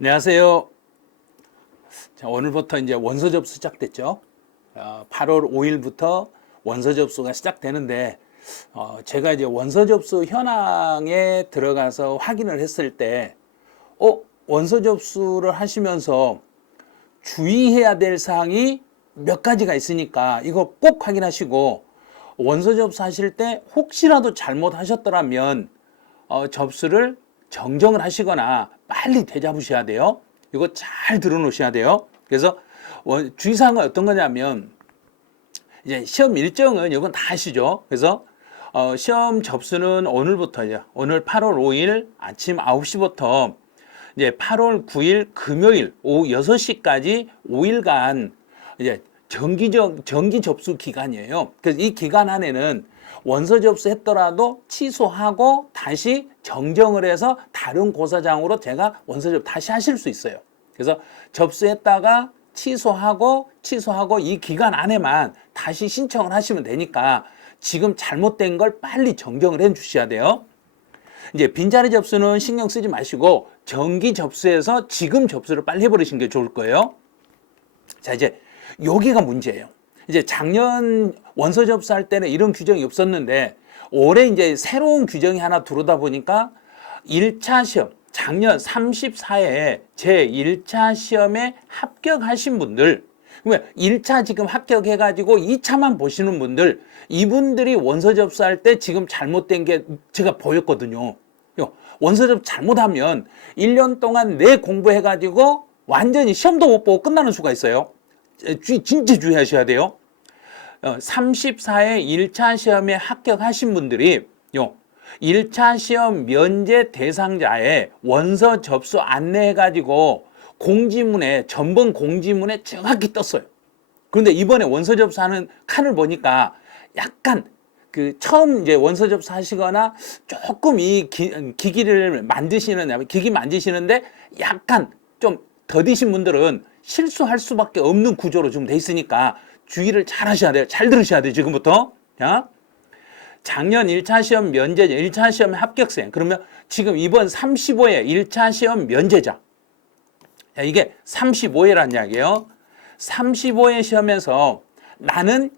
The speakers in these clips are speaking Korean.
안녕하세요. 자, 오늘부터 이제 원서 접수 시작됐죠. 8월 5일부터 원서 접수가 시작되는데, 제가 이제 원서 접수 현황에 들어가서 확인을 했을 때, 원서 접수를 하시면서 주의해야 될 사항이 몇 가지가 있으니까 이거 꼭 확인하시고, 원서 접수하실 때 혹시라도 잘못하셨더라면 접수를 정정을 하시거나 빨리 되잡으셔야 돼요. 이거 잘 들어놓으셔야 돼요. 그래서 주의사항은 어떤 거냐면, 이제 시험 일정은 이건 다 아시죠. 그래서 시험 접수는 오늘부터요. 오늘 8월 5일 아침 9시부터 이제 8월 9일 금요일 오후 6시까지 5일간 이제 정기 접수 기간이에요. 그래서 이 기간 안에는 원서 접수했더라도 취소하고 다시 정정을 해서 다른 고사장으로 제가 원서 접수 다시 하실 수 있어요. 그래서 접수했다가 취소하고 이 기간 안에만 다시 신청을 하시면 되니까 지금 잘못된 걸 빨리 정정을 해 주셔야 돼요. 이제 빈자리 접수는 신경 쓰지 마시고 정기 접수해서 지금 접수를 빨리 해버리시는 게 좋을 거예요. 자, 이제 여기가 문제예요. 이제 작년 원서 접수할 때는 이런 규정이 없었는데 올해 이제 새로운 규정이 하나 들어오다 보니까 1차 시험, 작년 34회 제1차 시험에 합격하신 분들, 1차 지금 합격해가지고 2차만 보시는 분들, 이분들이 원서 접수할 때 지금 잘못된 게 제가 보였거든요. 원서 접수 잘못하면 1년 동안 내 공부해가지고 완전히 시험도 못 보고 끝나는 수가 있어요. 진짜 주의하셔야 돼요. 34회 1차 시험에 합격하신 분들이 1차 시험 면제 대상자의 원서 접수 안내해가지고 공지문에, 전번 공지문에 정확히 떴어요. 그런데 이번에 원서 접수하는 칸을 보니까 약간 처음 이제 원서 접수하시거나 조금 이 기기를 만드시는, 기기 만드시는데 약간 좀 더디신 분들은 실수할 수밖에 없는 구조로 좀 돼 있으니까 주의를 잘 하셔야 돼요. 잘 들으셔야 돼요, 지금부터. 자, 작년 1차 시험 면제자, 1차 시험 합격생. 그러면 지금 이번 35회 1차 시험 면제자. 자, 이게 35회란 이야기예요. 35회 시험에서 나는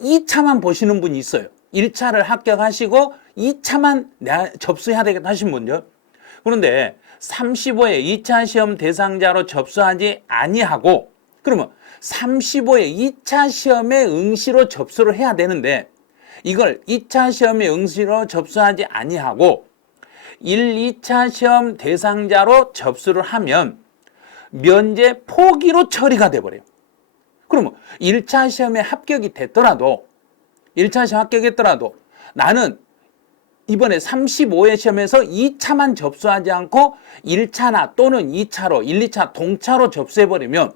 2차만 보시는 분이 있어요. 1차를 합격하시고 2차만 내가 접수해야 되겠다 하신 분요. 그런데 35회 2차 시험 대상자로 접수하지 아니하고, 그러면 35회 2차 시험에 응시로 접수를 해야 되는데 이걸 2차 시험에 응시로 접수하지 아니하고 1, 2차 시험 대상자로 접수를 하면 면제 포기로 처리가 돼버려요. 그러면 1차 시험에 합격이 됐더라도, 1차 시험 합격했더라도 나는 이번에 35회 시험에서 2차만 접수하지 않고 1차나 또는 2차로, 1, 2차 동차로 접수해버리면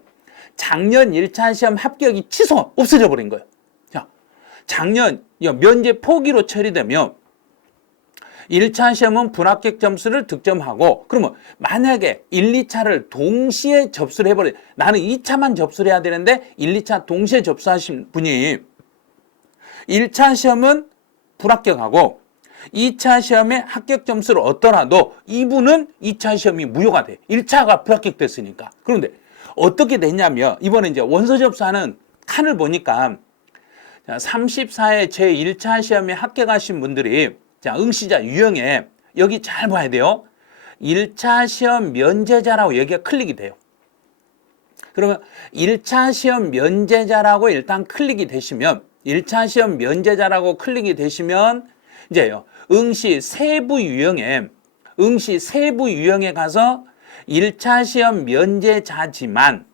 작년 1차 시험 합격이 취소, 없어져 버린 거예요. 자, 작년 면제 포기로 처리되면 1차 시험은 불합격 점수를 득점하고, 그러면 만약에 1, 2차를 동시에 접수를 해버려, 나는 2차만 접수를 해야 되는데 1, 2차 동시에 접수하신 분이 1차 시험은 불합격하고 2차 시험에 합격 점수를 얻더라도 이분은 2차 시험이 무효가 돼. 1차가 불합격됐으니까. 그런데 어떻게 됐냐면 이번에 이제 원서 접수하는 칸을 보니까 34회 제1차 시험에 합격하신 분들이, 자, 응시자 유형에 여기 잘 봐야 돼요. 1차 시험 면제자라고 여기가 클릭이 돼요. 그러면 1차 시험 면제자라고 일단 클릭이 되시면, 1차 시험 면제자라고 클릭이 되시면 이제요, 응시 세부 유형에 가서 1차 시험 면제자지만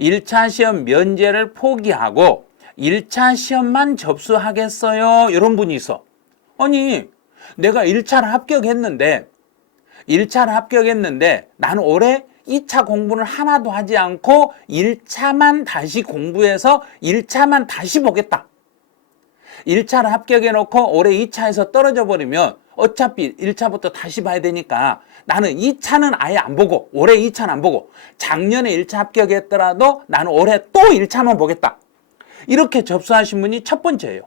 1차 시험 면제를 포기하고 1차 시험만 접수하겠어요, 이런 분이 있어. 아니, 내가 1차를 합격했는데 나는 올해 2차 공부를 하나도 하지 않고 1차만 다시 공부해서 1차만 다시 보겠다. 1차를 합격해놓고 올해 2차에서 떨어져 버리면 어차피 1차부터 다시 봐야 되니까 나는 2차는 아예 안 보고, 올해 2차는 안 보고 작년에 1차 합격했더라도 나는 올해 또 1차만 보겠다. 이렇게 접수하신 분이 첫 번째예요.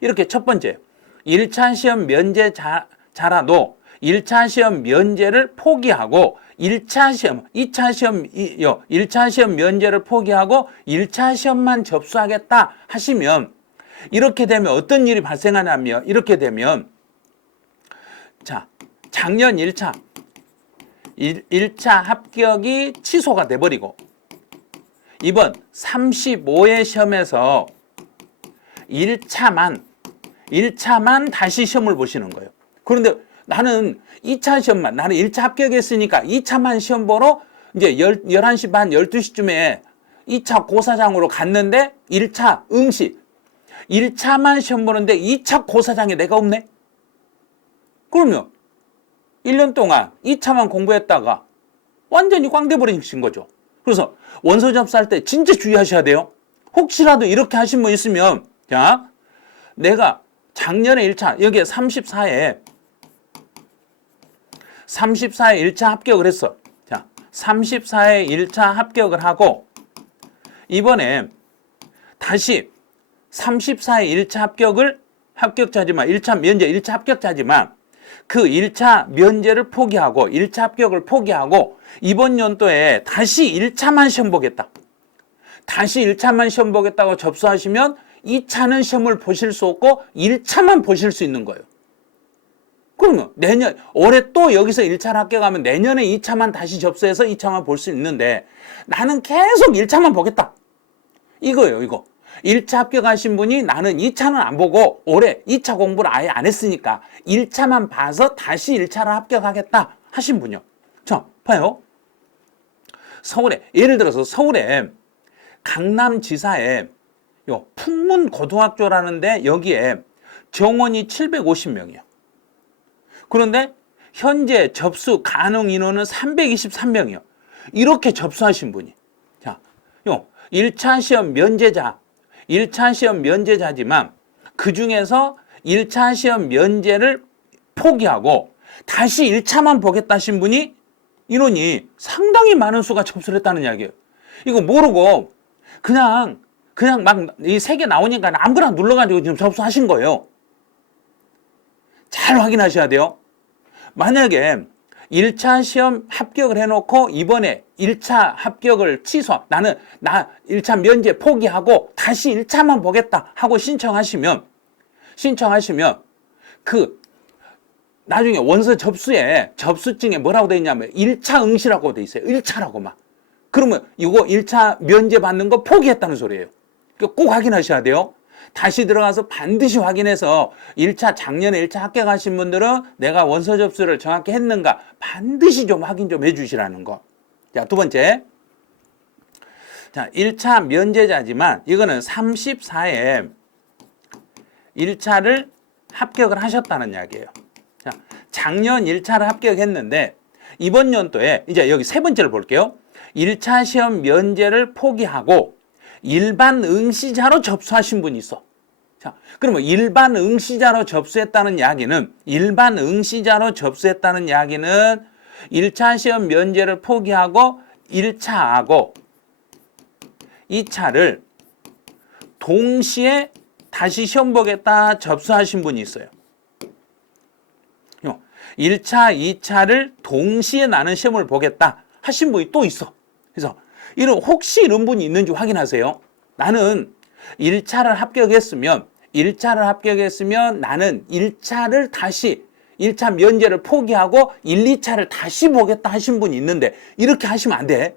이렇게 첫 번째, 1차 시험 면제자라도 1차 시험 면제를 포기하고 1차 시험, 2차 시험, 1차 시험 면제를 포기하고 1차 시험만 접수하겠다 하시면 이렇게 되면 어떤 일이 발생하냐면 이렇게 되면 자, 작년 1차 합격이 취소가 돼버리고 이번 35회 시험에서 1차만 다시 시험을 보시는 거예요. 그런데 나는 2차 시험만, 나는 1차 합격했으니까 2차만 시험 보러 이제 11시 반, 12시쯤에 2차 고사장으로 갔는데 1차 응시. 1차만 시험 보는데 2차 고사장에 내가 없네? 그러면 1년 동안 2차만 공부했다가 완전히 꽝돼버리신 거죠. 그래서 원서 접수할 때 진짜 주의하셔야 돼요. 혹시라도 이렇게 하신 분 있으면 자, 내가 작년에 1차 여기에 34에 1차 합격을 했어. 자, 34에 1차 합격을 하고 이번에 다시 34에 1차 합격자지만 1차 면제 1차 합격자지만 그 1차 면제를 포기하고 1차 합격을 포기하고 이번 연도에 다시 1차만 시험 보겠다. 다시 1차만 시험 보겠다고 접수하시면 2차는 시험을 보실 수 없고 1차만 보실 수 있는 거예요. 그러면 올해 또 여기서 1차를 합격하면 내년에 2차만 다시 접수해서 2차만 볼 수 있는데 나는 계속 1차만 보겠다. 이거예요, 이거. 1차 합격하신 분이 나는 2차는 안 보고 올해 2차 공부를 아예 안 했으니까 1차만 봐서 다시 1차를 합격하겠다 하신 분이요. 자, 봐요. 예를 들어서 서울에 강남지사에 풍문고등학교라는데 여기에 정원이 750명이에요. 그런데 현재 접수 가능 인원은 323명이요. 이렇게 접수하신 분이. 자, 1차 시험 면제자지만 그 중에서 1차 시험 면제를 포기하고 다시 1차만 보겠다 하신 분이 인원이 상당히 많은 수가 접수를 했다는 이야기예요. 이거 모르고 그냥 막 이 세 개 나오니까 아무거나 눌러가지고 지금 접수하신 거예요. 잘 확인하셔야 돼요. 만약에 1차 시험 합격을 해놓고 이번에 1차 합격을 나는 1차 면제 포기하고 다시 1차만 보겠다 하고 신청하시면 나중에 원서 접수증에 뭐라고 돼 있냐면 1차 응시라고 돼 있어요. 1차라고 막. 그러면 이거 1차 면제 받는 거 포기했다는 소리예요. 꼭 확인하셔야 돼요. 다시 들어가서 반드시 확인해서 작년에 1차 합격하신 분들은 내가 원서 접수를 정확히 했는가 반드시 좀 확인 좀 해주시라는 거. 자, 두 번째. 자, 1차 면제자지만 이거는 34에 1차를 합격을 하셨다는 이야기예요. 자, 작년 1차를 합격했는데 이번 연도에 이제 여기 세 번째를 볼게요. 1차 시험 면제를 포기하고 일반 응시자로 접수하신 분이 있어. 자, 그러면 일반 응시자로 접수했다는 이야기는 1차 시험 면제를 포기하고 1차하고 2차를 동시에 다시 시험 보겠다 접수하신 분이 있어요. 1차, 2차를 동시에 나는 시험을 보겠다 하신 분이 또 있어. 그래서 혹시 이런 분이 있는지 확인하세요. 나는 1차를 합격했으면 나는 1차 면제를 포기하고 1, 2차를 다시 보겠다 하신 분이 있는데 이렇게 하시면 안 돼.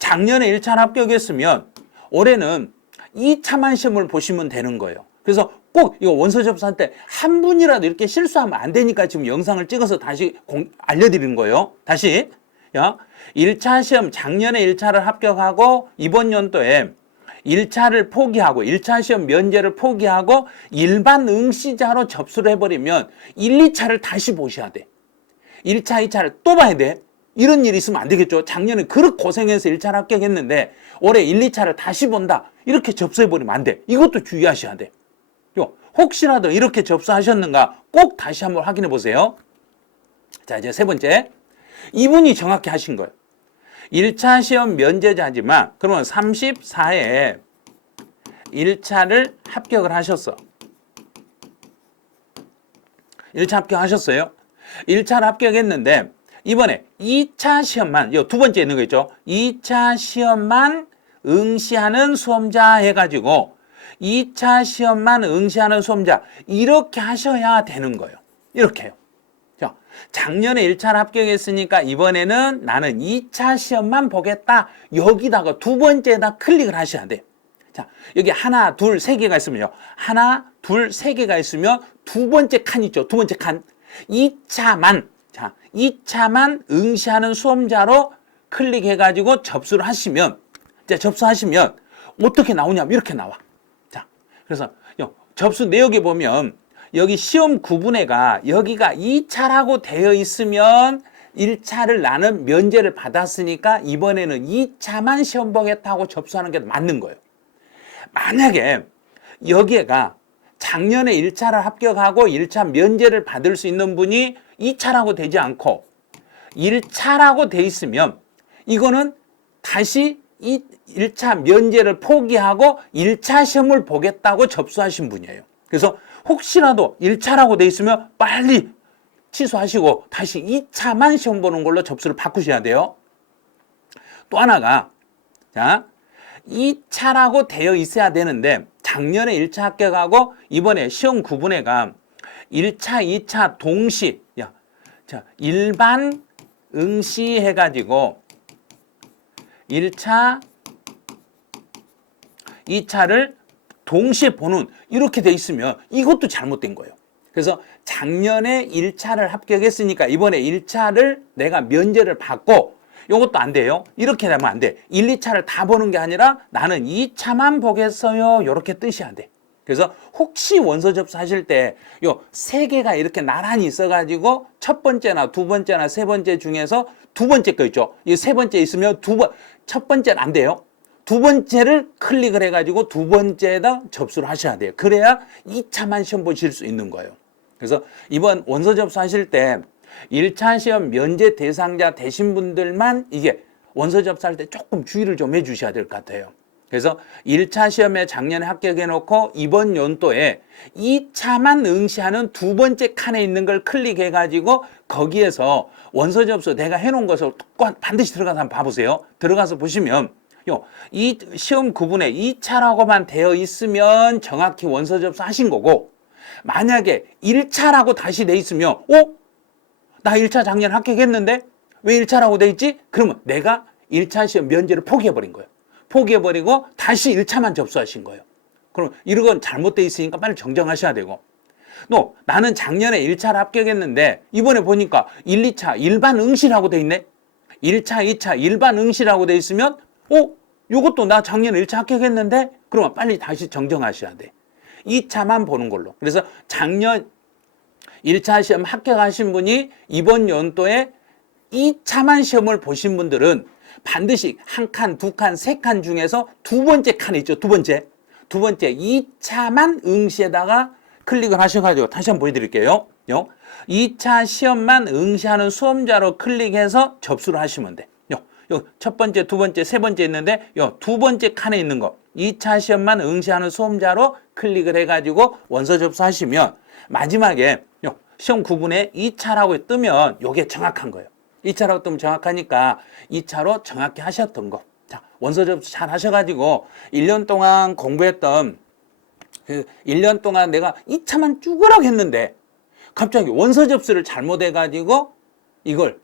작년에 1차를 합격했으면 올해는 2차만 시험을 보시면 되는 거예요. 그래서 꼭 이거 원서 접수할 때 한 분이라도 이렇게 실수하면 안 되니까 지금 영상을 찍어서 다시 알려드리는 거예요. 다시. 1차 시험 작년에 1차를 합격하고 이번 연도에 1차를 포기하고 1차 시험 면제를 포기하고 일반 응시자로 접수를 해버리면 1, 2차를 다시 보셔야 돼. 1차, 2차를 또 봐야 돼. 이런 일이 있으면 안 되겠죠. 작년에 그렇게 고생해서 1차를 합격했는데 올해 1, 2차를 다시 본다. 이렇게 접수해버리면 안 돼. 이것도 주의하셔야 돼. 혹시라도 이렇게 접수하셨는가 꼭 다시 한번 확인해 보세요. 자, 이제 세 번째. 이분이 정확히 하신 거예요. 1차 시험 면제자지만 그러면 34에 1차를 합격을 하셨어. 1차 합격하셨어요. 1차를 합격했는데 이번에 2차 시험만, 요 두 번째 있는 거 있죠? 2차 시험만 응시하는 수험자 해가지고 2차 시험만 응시하는 수험자 이렇게 하셔야 되는 거예요. 이렇게 해요. 자, 작년에 1차를 합격했으니까 이번에는 나는 2차 시험만 보겠다. 여기다가 두 번째에다 클릭을 하셔야 돼요. 자, 여기 하나, 둘, 세 개가 있으면요. 하나, 둘, 세 개가 있으면 두 번째 칸 있죠. 두 번째 칸. 2차만, 자, 2차만 응시하는 수험자로 클릭해가지고 접수를 하시면, 자, 접수하시면 어떻게 나오냐면 이렇게 나와. 자, 그래서 접수 내역에 보면 여기 시험 구분해가 여기가 2차라고 되어 있으면 1차를 나는 면제를 받았으니까 이번에는 2차만 시험 보겠다고 접수하는 게 맞는 거예요. 만약에 여기에가 작년에 1차를 합격하고 1차 면제를 받을 수 있는 분이 2차라고 되지 않고 1차라고 돼 있으면 이거는 다시 1차 면제를 포기하고 1차 시험을 보겠다고 접수하신 분이에요. 그래서 혹시라도 1차라고 돼 있으면 빨리 취소하시고 다시 2차만 시험 보는 걸로 접수를 바꾸셔야 돼요. 또 하나가, 자, 2차라고 되어 있어야 되는데 작년에 1차 합격하고 이번에 시험 구분해가 1차, 2차 동시, 자, 일반 응시 해가지고 1차, 2차를 동시에 보는 이렇게 돼 있으면 이것도 잘못된 거예요. 그래서 작년에 1차를 합격했으니까 이번에 1차를 내가 면제를 받고 이것도 안 돼요. 이렇게 되면 안 돼. 1, 2차를 다 보는 게 아니라 나는 2차만 보겠어요. 이렇게 뜻이 안 돼. 그래서 혹시 원서 접수하실 때 요 세 개가 이렇게 나란히 있어가지고 첫 번째나 두 번째나 세 번째 중에서 두 번째 거 있죠. 이 세 번째 있으면 첫 번째는 안 돼요. 두 번째를 클릭을 해가지고 두 번째에다 접수를 하셔야 돼요. 그래야 2차만 시험 보실 수 있는 거예요. 그래서 이번 원서 접수하실 때 1차 시험 면제 대상자 되신 분들만 이게 원서 접수할 때 조금 주의를 좀 해주셔야 될 것 같아요. 그래서 1차 시험에 작년에 합격해놓고 이번 연도에 2차만 응시하는 두 번째 칸에 있는 걸 클릭해가지고 거기에서 원서 접수 내가 해놓은 것을 반드시 들어가서 한번 봐보세요. 들어가서 보시면 이 시험 구분에 2차라고만 되어 있으면 정확히 원서 접수하신 거고 만약에 1차라고 다시 돼 있으면 나 1차 작년 합격했는데 왜 1차라고 돼 있지? 그러면 내가 1차 시험 면제를 포기해버린 거예요. 포기해버리고 다시 1차만 접수하신 거예요. 그럼 이런 건 잘못돼 있으니까 빨리 정정하셔야 되고 또 나는 작년에 1차를 합격했는데 이번에 보니까 1, 2차 일반 응시라고 돼 있네. 1차, 2차 일반 응시라고 돼 있으면 요것도 나 작년에 1차 합격했는데 그러면 빨리 다시 정정하셔야 돼. 2차만 보는 걸로. 그래서 작년 1차 시험 합격하신 분이 이번 연도에 2차만 시험을 보신 분들은 반드시 한 칸, 두 칸, 세 칸 중에서 두 번째 칸 있죠. 두 번째 2차만 응시에다가 클릭을 하셔가지고 다시 한번 보여드릴게요. 2차 시험만 응시하는 수험자로 클릭해서 접수를 하시면 돼. 첫 번째, 두 번째, 세 번째 있는데 두 번째 칸에 있는 거 2차 시험만 응시하는 수험자로 클릭을 해가지고 원서 접수하시면 마지막에 시험 구분에 2차라고 뜨면 이게 정확한 거예요. 2차라고 뜨면 정확하니까 2차로 정확히 하셨던 거. 자, 원서 접수 잘 하셔가지고 1년 동안 공부했던 그 1년 동안 내가 2차만 쭈그락 했는데 갑자기 원서 접수를 잘못해가지고 이걸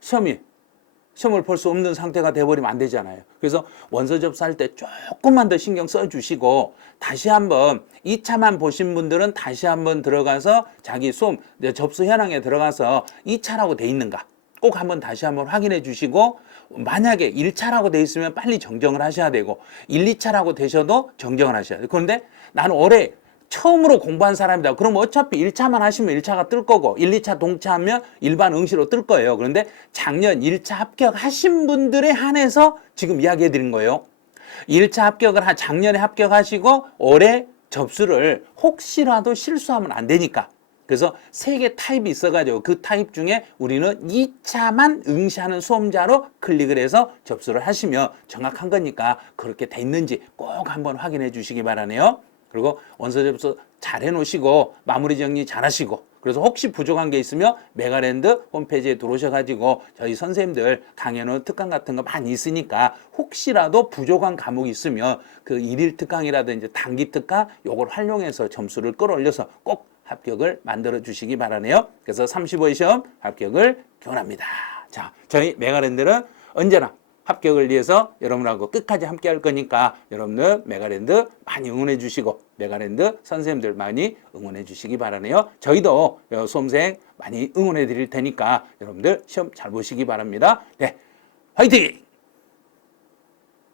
시험을 볼 수 없는 상태가 돼버리면 안 되잖아요. 그래서 원서 접수할 때 조금만 더 신경 써주시고 다시 한번 2차만 보신 분들은 다시 한번 들어가서 자기 수험 접수 현황에 들어가서 2차라고 돼 있는가 꼭 한번 다시 한번 확인해 주시고 만약에 1차라고 돼 있으면 빨리 정정을 하셔야 되고 1, 2차라고 되셔도 정정을 하셔야 돼요. 그런데 나는 올해 처음으로 공부한 사람이다. 그럼 어차피 1차만 하시면 1차가 뜰 거고 1, 2차 동차하면 일반 응시로 뜰 거예요. 그런데 작년 1차 합격하신 분들에 한해서 지금 이야기해 드린 거예요. 1차 합격을 작년에 합격하시고 올해 접수를 혹시라도 실수하면 안 되니까. 그래서 3개 타입이 있어가지고 그 타입 중에 우리는 2차만 응시하는 수험자로 클릭을 해서 접수를 하시면 정확한 거니까 그렇게 돼 있는지 꼭 한번 확인해 주시기 바라네요. 그리고 원서 접수 잘 해놓으시고 마무리 정리 잘 하시고, 그래서 혹시 부족한 게 있으면 메가랜드 홈페이지에 들어오셔가지고 저희 선생님들 강연원 특강 같은 거 많이 있으니까 혹시라도 부족한 과목이 있으면 그 일일 특강이라든지 단기 특강 요걸 활용해서 점수를 끌어올려서 꼭 합격을 만들어 주시기 바라네요. 그래서 35회 시험 합격을 기원합니다. 자, 저희 메가랜드는 언제나 합격을 위해서 여러분하고 끝까지 함께 할 거니까 여러분들 메가랜드 많이 응원해 주시고 메가랜드 선생님들 많이 응원해 주시기 바라네요. 저희도 수험생 많이 응원해 드릴 테니까 여러분들 시험 잘 보시기 바랍니다. 네, 화이팅!